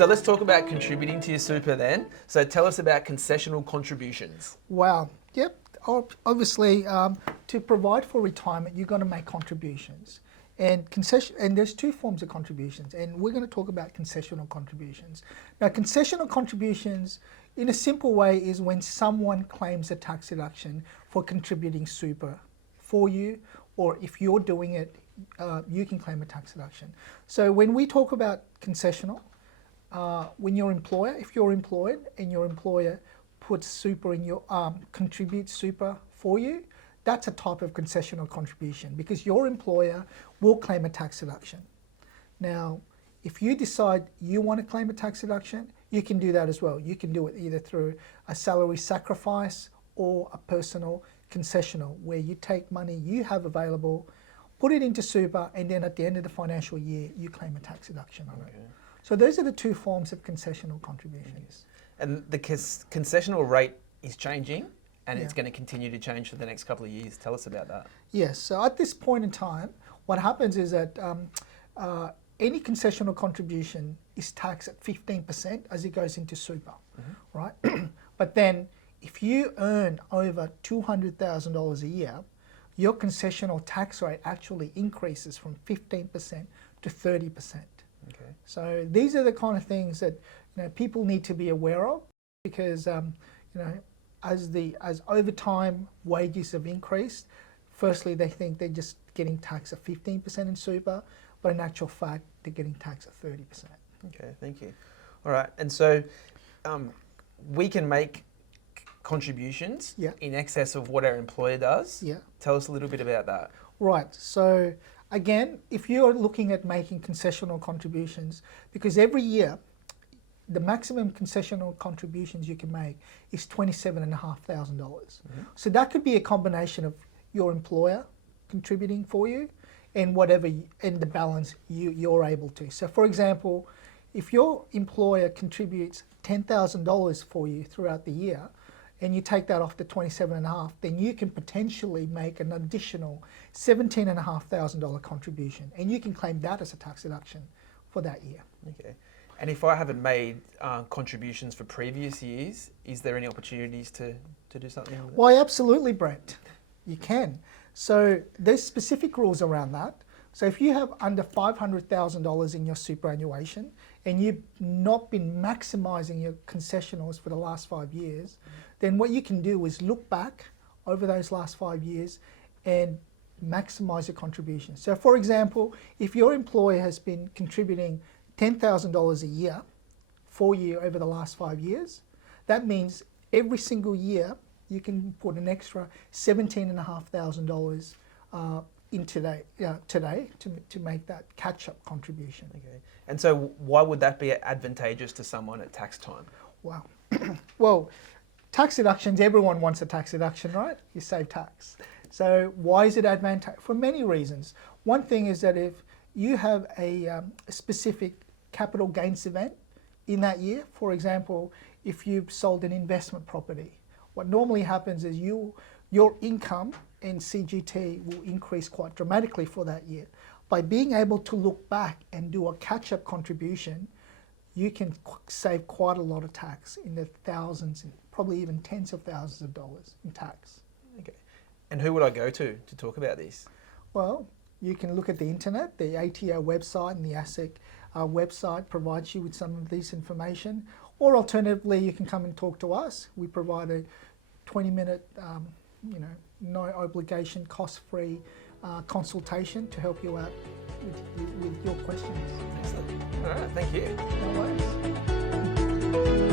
So let's talk about contributing to your super then. So tell us about concessional contributions. Wow. Yep. Obviously, to provide for retirement, you're going to make contributions. And there's two forms of contributions, and we're going to talk about concessional contributions. Now, concessional contributions, in a simple way, is when someone claims a tax deduction for contributing super for you, or if you're doing it, you can claim a tax deduction. So when we talk about concessional, when your employer, if you're employed and your employer puts super in your, contributes super for you, that's a type of concessional contribution because your employer will claim a tax deduction. Now, if you decide you want to claim a tax deduction, you can do that as well. You can do it either through a salary sacrifice or a personal concessional, where you take money you have available, put it into super, and then at the end of the financial year, you claim a tax deduction on it. So those are the two forms of concessional contributions. And the concessional rate is changing, and it's going to continue to change for the next couple of years. Tell us about that. Yes, so at this point in time, what happens is that any concessional contribution is taxed at 15% as it goes into super, right? But then if you earn over $200,000 a year, your concessional tax rate actually increases from 15% to 30%. Okay. So these are the kind of things that people need to be aware of, because as over time wages have increased, firstly they think they're just getting taxed at 15% in super, but in actual fact they're getting taxed at 30%. Okay, thank you. All right, and so we can make contributions in excess of what our employer does. Yeah. Tell us a little bit about that. Right, so again, if you're looking at making concessional contributions, because every year the maximum concessional contributions you can make is $27,500. So that could be a combination of your employer contributing for you and and the balance you're able to. So for example, if your employer contributes $10,000 for you throughout the year, and you take that off the $27,500, then you can potentially make an additional $17,500 contribution, and you can claim that as a tax deduction for that year. Okay. And if I haven't made contributions for previous years, is there any opportunities to do something with it? Why, absolutely, Brent. You can. So there's specific rules around that. So if you have under $500,000 in your superannuation and you've not been maximising your concessionals for the last 5 years, then what you can do is look back over those last 5 years and maximise your contribution. So for example, if your employer has been contributing $10,000 a year for you over the last 5 years, that means every single year you can put an extra $17,500 in today to make that catch-up contribution. Okay. And so why would that be advantageous to someone at tax time? Wow. Well, tax deductions, everyone wants a tax deduction, right? You save tax. So why is it advantageous? For many reasons. One thing is that if you have a specific capital gains event in that year, for example, if you've sold an investment property, what normally happens is your income in CGT will increase quite dramatically for that year. By being able to look back and do a catch-up contribution, you can save quite a lot of tax, in the thousands, probably even tens of thousands of dollars in tax. Okay. And who would I go to talk about this? Well, you can look at the internet. The ATO website and the ASIC website provides you with some of this information. Or alternatively, you can come and talk to us. We provide a 20-minute, no obligation, cost-free consultation to help you out with your questions. Excellent. All right, thank you. No worries.